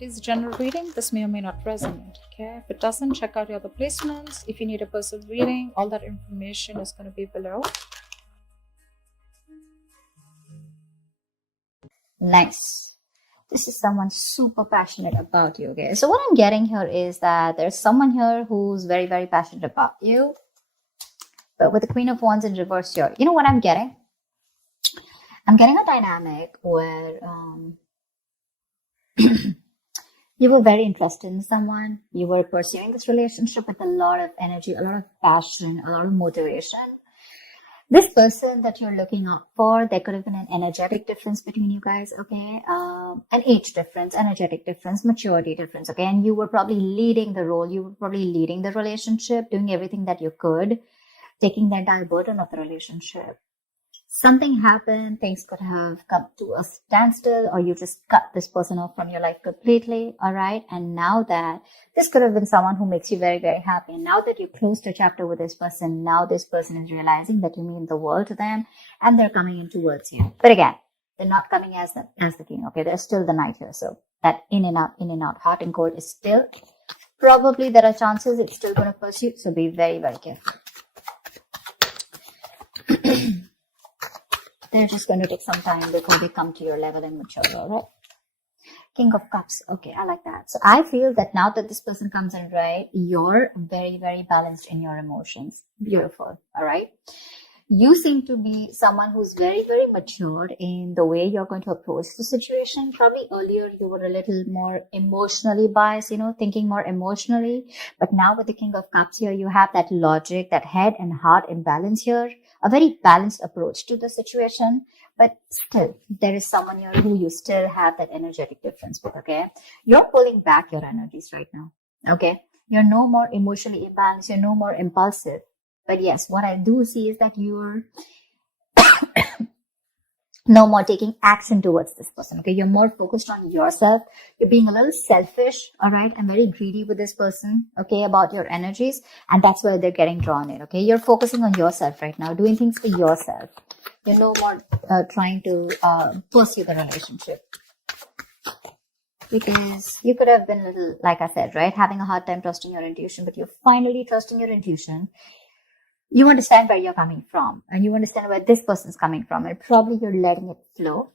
is general reading. This may or may not resonate. Okay, if it doesn't, check out your other placements. If you need a personal reading, all that information is going to be below. Nice. This is someone super passionate about you. Okay, so what I'm getting here is that there's someone here who's very, very passionate about you. But with the Queen of Wands in reverse here, you know what I'm getting? I'm getting a dynamic where you were very interested in someone. You were pursuing this relationship with a lot of energy, a lot of passion, a lot of motivation. This person that you're looking out for, there could have been an energetic difference between you guys, okay? An age difference, energetic difference, maturity difference, okay? And you were probably leading the role. You were probably leading the relationship, doing everything that you could, taking the entire burden of the relationship. Something happened, things could have come to a standstill, or you just cut this person off from your life completely, all right? And now that this could have been someone who makes you very, very happy. And now that you closed a chapter with this person, now this person is realizing that you mean the world to them, and they're coming in towards you. But again, they're not coming as the king, okay? There's still the knight here. So that in and out, hot and cold is still, probably there are chances it's still going to pursue. So be very, very careful. They're just going to take some time before they come to your level and mature, all right? King of Cups. Okay, I like that. So I feel that now that this person comes in, right, you're very, very balanced in your emotions. Beautiful, all right? You seem to be someone who's very, very matured in the way you're going to approach the situation. Probably earlier you were a little more emotionally biased, thinking more emotionally. But now with the King of Cups here, you have that logic, that head and heart in balance here. A very balanced approach to the situation, but still, there is someone here who you still have that energetic difference with, okay? You're pulling back your energies right now, okay? You're no more emotionally imbalanced, you're no more impulsive. But yes, what I do see is that you're no more taking action towards this person, okay? You're more focused on yourself. You're being a little selfish, all right? And very greedy with this person, okay, about your energies. And that's where they're getting drawn in, okay? You're focusing on yourself right now, doing things for yourself. You're no more trying to pursue the relationship. Because you could have been a little, like I said, right, having a hard time trusting your intuition, but you're finally trusting your intuition. You understand where you're coming from, and you understand where this person's coming from, and probably you're letting it flow.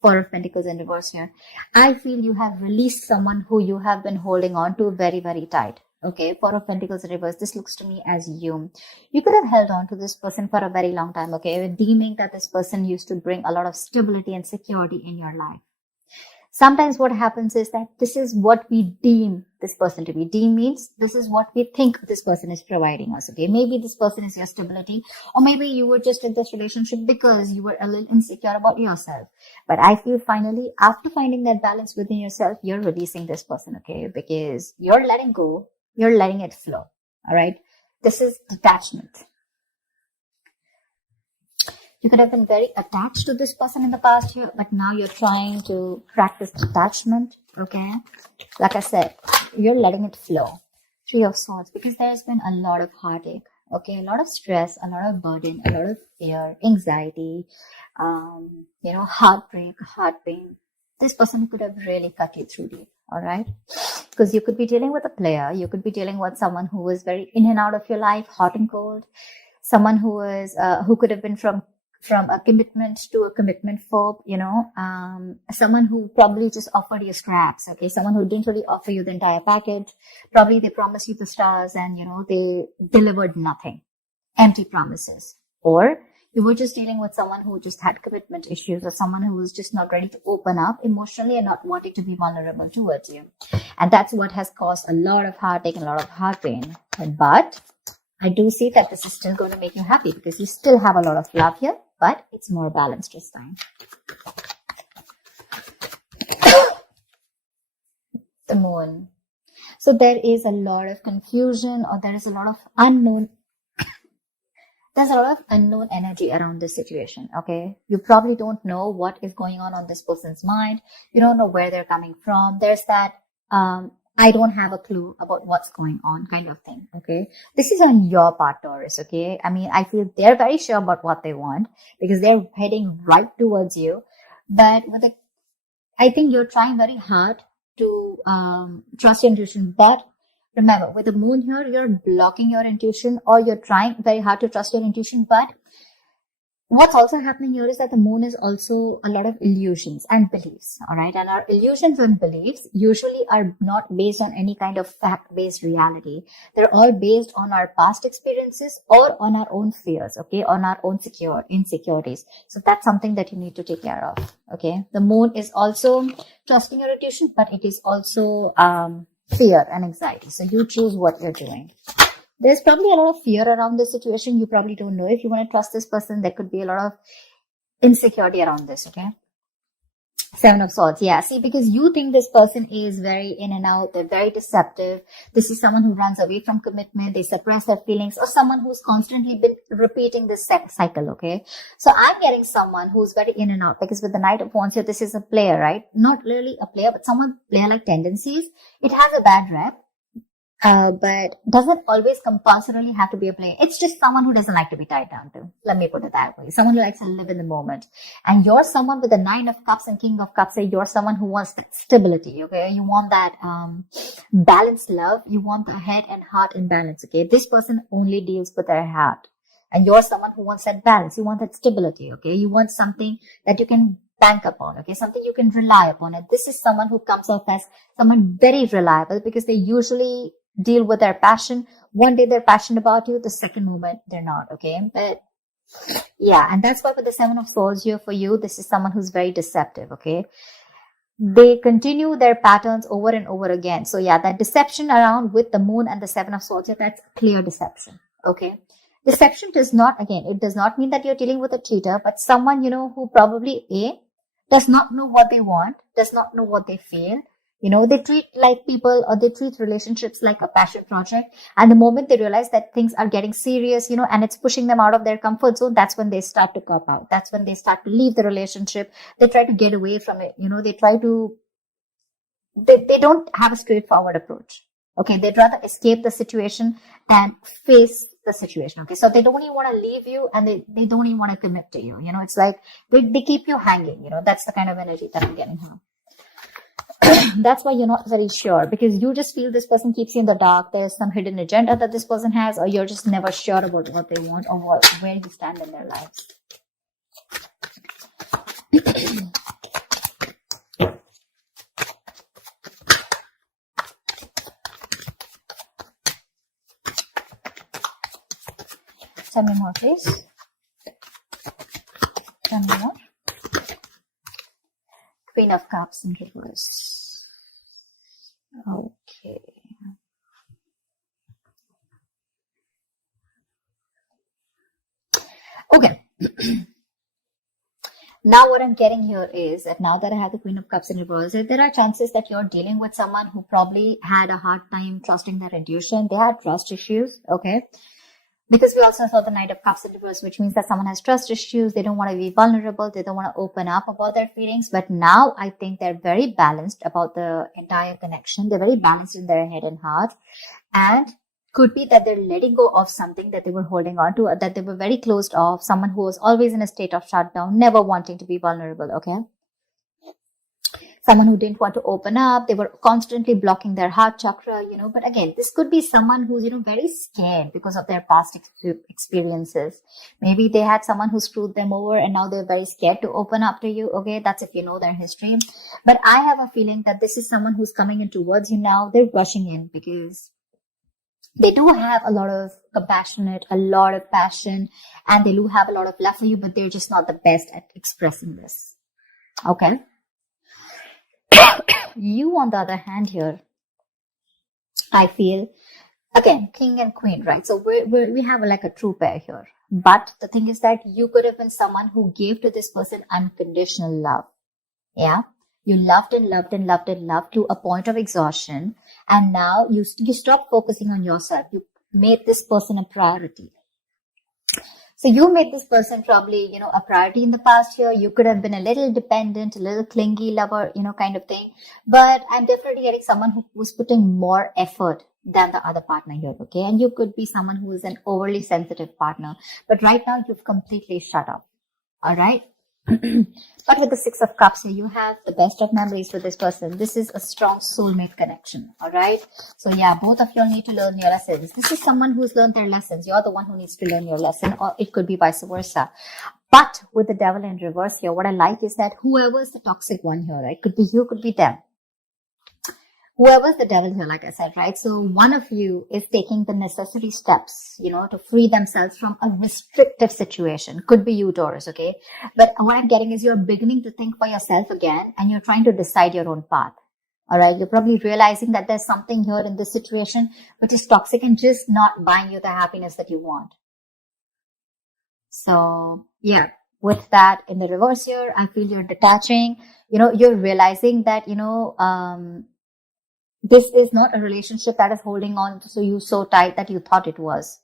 Four of Pentacles in reverse here. I feel you have released someone who you have been holding on to very, very tight. Okay, Four of Pentacles in reverse. This looks to me as you. You could have held on to this person for a very long time, okay, deeming that this person used to bring a lot of stability and security in your life. Sometimes what happens is that this is what we deem this person to be. Deem means this is what we think this person is providing us, okay? Maybe this person is your stability, or maybe you were just in this relationship because you were a little insecure about yourself. But I feel finally, after finding that balance within yourself, you're releasing this person, okay? Because you're letting go, you're letting it flow, all right? This is detachment. You could have been very attached to this person in the past here, but now you're trying to practice detachment, okay? Like I said, you're letting it flow. Three of Swords, because there's been a lot of heartache, okay? A lot of stress, a lot of burden, a lot of fear, anxiety, heartbreak, heart pain. This person could have really cut you through deep, all right? Because you could be dealing with a player. You could be dealing with someone who was very in and out of your life, hot and cold. Someone who could have been from a commitment to a commitment phobe, someone who probably just offered you scraps, okay? Someone who didn't really offer you the entire package. Probably they promised you the stars and, they delivered nothing. Empty promises. Or you were just dealing with someone who just had commitment issues, or someone who was just not ready to open up emotionally and not wanting to be vulnerable towards you. And that's what has caused a lot of heartache and a lot of heart pain. But I do see that this is still going to make you happy because you still have a lot of love here, but it's more balanced this time. The Moon. So there is a lot of confusion, or there is a lot of unknown. There's a lot of unknown energy around this situation, okay? You probably don't know what is going on this person's mind. You don't know where they're coming from. There's that, I don't have a clue about what's going on kind of thing, okay? This is on your part, Taurus, okay? I mean, I feel they're very sure about what they want because they're heading right towards you. But I think you're trying very hard to trust your intuition. But remember, with the moon here, you're blocking your intuition, or you're trying very hard to trust your intuition. But what's also happening here is that the moon is also a lot of illusions and beliefs. All right. And our illusions and beliefs usually are not based on any kind of fact-based reality. They're all based on our past experiences or on our own fears. Okay. On our own insecurities. So that's something that you need to take care of. Okay. The moon is also trusting your intuition, but it is also, fear and anxiety. So you choose what you're doing. There's probably a lot of fear around this situation. You probably don't know if you want to trust this person. There could be a lot of insecurity around this, okay? Seven of Swords, yeah. See, because you think this person is very in and out. They're very deceptive. This is someone who runs away from commitment. They suppress their feelings, or someone who's constantly been repeating this cycle, okay? So I'm getting someone who's very in and out, because with the Knight of Wands here, this is a player, right? Not really a player, but someone player-like tendencies. It has a bad rep. But doesn't always compulsorily have to be a player. It's just someone who doesn't like to be tied down to. Let me put it that way. Someone who likes to live in the moment. And you're someone with the 9 of Cups and King of Cups. You're someone who wants that stability, okay? You want that balanced love. You want the head and heart in balance, okay? This person only deals with their heart. And you're someone who wants that balance. You want that stability, okay? You want something that you can bank upon, okay? Something you can rely upon. And this is someone who comes off as someone very reliable, because they usually deal with their passion. One day they're passionate about you, the second moment they're not, okay? But yeah, and that's why with the 7 of Swords here for you, this is someone who's very deceptive, okay? They continue their patterns over and over again. So yeah, that deception around with the moon and the 7 of Swords here, that's clear deception, okay? Deception does not, again, it does not mean that you're dealing with a cheater, but someone, who probably does not know what they want, does not know what they feel. They treat like people, or they treat relationships like a passion project. And the moment they realize that things are getting serious, and it's pushing them out of their comfort zone, that's when they start to cop out. That's when they start to leave the relationship. They try to get away from it. They don't have a straightforward approach. Okay. They'd rather escape the situation than face the situation. Okay. So they don't even want to leave you, and they don't even want to commit to you. It's like they keep you hanging. That's the kind of energy that I'm getting here. That's why you're not very sure, because you just feel this person keeps you in the dark. There's some hidden agenda that this person has, or you're just never sure about what they want, or where you stand in their lives. Tell me more, please. Tell me more. Queen of Cups in reverse. Okay. Okay. Now what I'm getting here is that now that I have the Queen of Cups in reverse, there are chances that you're dealing with someone who probably had a hard time trusting their intuition. They had trust issues, okay? Because we also saw the Knight of Cups in reverse, which means that someone has trust issues. They don't want to be vulnerable. They don't want to open up about their feelings. But now I think they're very balanced about the entire connection. They're very balanced in their head and heart. And could be that they're letting go of something that they were holding on to, or that they were very closed off. Someone who was always in a state of shutdown, never wanting to be vulnerable, okay? Someone who didn't want to open up. They were constantly blocking their heart chakra, But again, this could be someone who's, very scared because of their past experiences. Maybe they had someone who screwed them over, and now they're very scared to open up to you. Okay, that's if you know their history. But I have a feeling that this is someone who's coming in towards you now. They're rushing in because they do have a lot of a lot of passion, and they do have a lot of love for you, but they're just not the best at expressing this. Okay. You, on the other hand here, I feel, again, king and queen, right? So we have like a true pair here. But the thing is that you could have been someone who gave to this person unconditional love. Yeah. You loved and loved and loved and loved to a point of exhaustion. And now you stop focusing on yourself. You made this person a priority. So you made this person probably, a priority in the past year. You could have been a little dependent, a little clingy lover, kind of thing. But I'm definitely getting someone who was putting more effort than the other partner here, okay? And you could be someone who is an overly sensitive partner. But right now, you've completely shut up, all right? But with the Six of Cups here, you have the best of memories with this person. This is a strong soulmate connection. All right. So yeah, both of you need to learn your lessons. This is someone who's learned their lessons. You're the one who needs to learn your lesson, or it could be vice versa. But with the devil in reverse here, what I like is that whoever is the toxic one here, right? Could be you, could be them. Whoever's the devil here, like I said, right? So one of you is taking the necessary steps, to free themselves from a restrictive situation. Could be you, Taurus, okay? But what I'm getting is you're beginning to think for yourself again, and you're trying to decide your own path. All right. You're probably realizing that there's something here in this situation which is toxic and just not buying you the happiness that you want. So yeah, with that in the reverse here, I feel you're detaching, you're realizing that, this is not a relationship that is holding on to you so tight that you thought it was.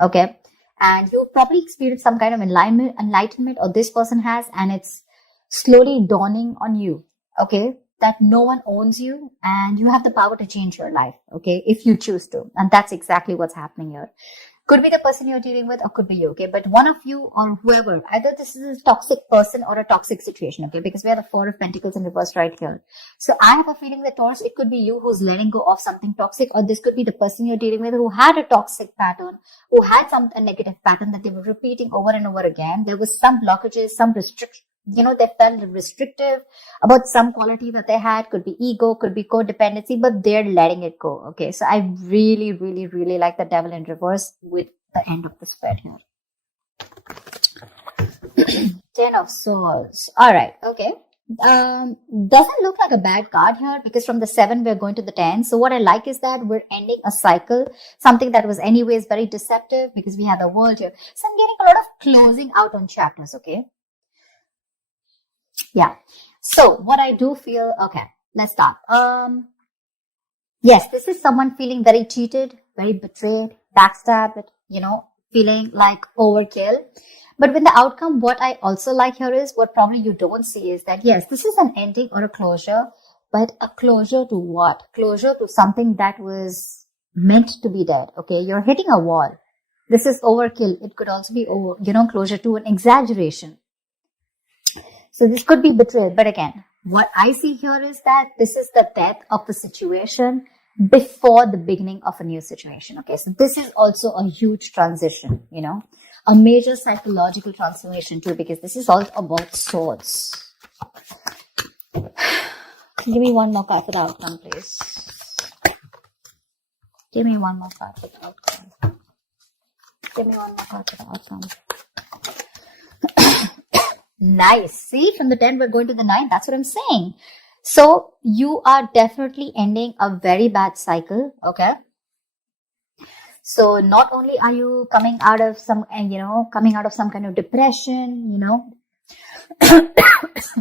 Okay. And you probably experienced some kind of enlightenment, or this person has, and it's slowly dawning on you. Okay. That no one owns you and you have the power to change your life. Okay. If you choose to. And that's exactly what's happening here. Could be the person you're dealing with, or could be you, okay? But one of you or whoever, either this is a toxic person or a toxic situation, okay? Because we have the Four of Pentacles in reverse right here. So I have a feeling that, Taurus, it could be you who's letting go of something toxic, or this could be the person you're dealing with who had a toxic pattern, who had a negative pattern that they were repeating over and over again. There was some blockages, some restriction. They felt restrictive about some quality that they had. Could be ego, could be codependency, but they're letting it go. Okay. So I really, really, really like the devil in reverse with the end of the spread here. 10 of Swords. All right. Okay. Doesn't look like a bad card here, because from the 7 we're going to the 10. So what I like is that we're ending a cycle, something that was anyways very deceptive, because we have the World here. So I'm getting a lot of closing out on chapters. Okay. Yeah. So what I do feel, okay, let's start. Yes, this is someone feeling very cheated, very betrayed, backstabbed, feeling like overkill. But with the outcome, what I also like here is, what probably you don't see is that, yes, this is an ending or a closure, but a closure to what? Closure to something that was meant to be dead. Okay. You're hitting a wall. This is overkill. It could also be closure to an exaggeration. So this could be betrayal. But again, what I see here is that this is the death of the situation before the beginning of a new situation. Okay. So this is also a huge transition, a major psychological transformation too, because this is all about swords. Give me one more card for the outcome, please. Give me one more card for the outcome. Give me one more card for the outcome. Nice. See, from the 10, we're going to the 9. That's what I'm saying. So you are definitely ending a very bad cycle. Okay. So not only are you coming out of some kind of depression,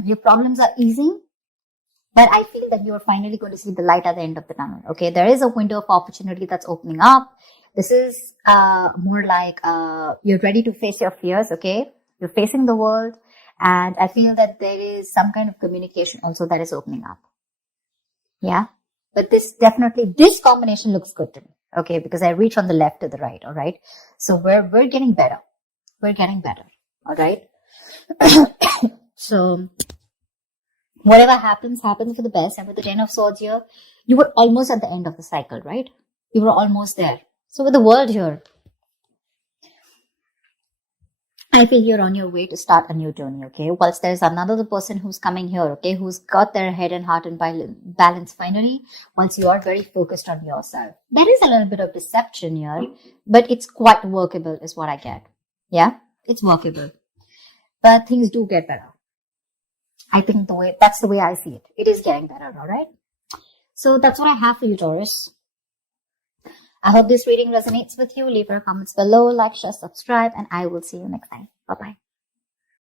your problems are easing, but I feel that you are finally going to see the light at the end of the tunnel. Okay. There is a window of opportunity that's opening up. This is, more like, you're ready to face your fears. Okay. You're facing the world. And I feel that there is some kind of communication also that is opening up. Yeah. But this combination looks good to me. Okay. Because I reach from the left to the right. All right. So we're getting better. We're getting better. All right. So whatever happens for the best. And with the 10 of Swords here, you were almost at the end of the cycle, right? You were almost there. So with the World here, I feel you're on your way to start a new journey, okay? Whilst there's another person who's coming here, okay, who's got their head and heart in balance finally, once you are very focused on yourself. There is a little bit of deception here, but it's quite workable is what I get. Yeah, it's workable. But things do get better. I think that's the way I see it. It is getting better, all right? So that's what I have for you, Taurus. I hope this reading resonates with you. Leave your comments below, like, share, subscribe, and I will see you next time. Bye-bye.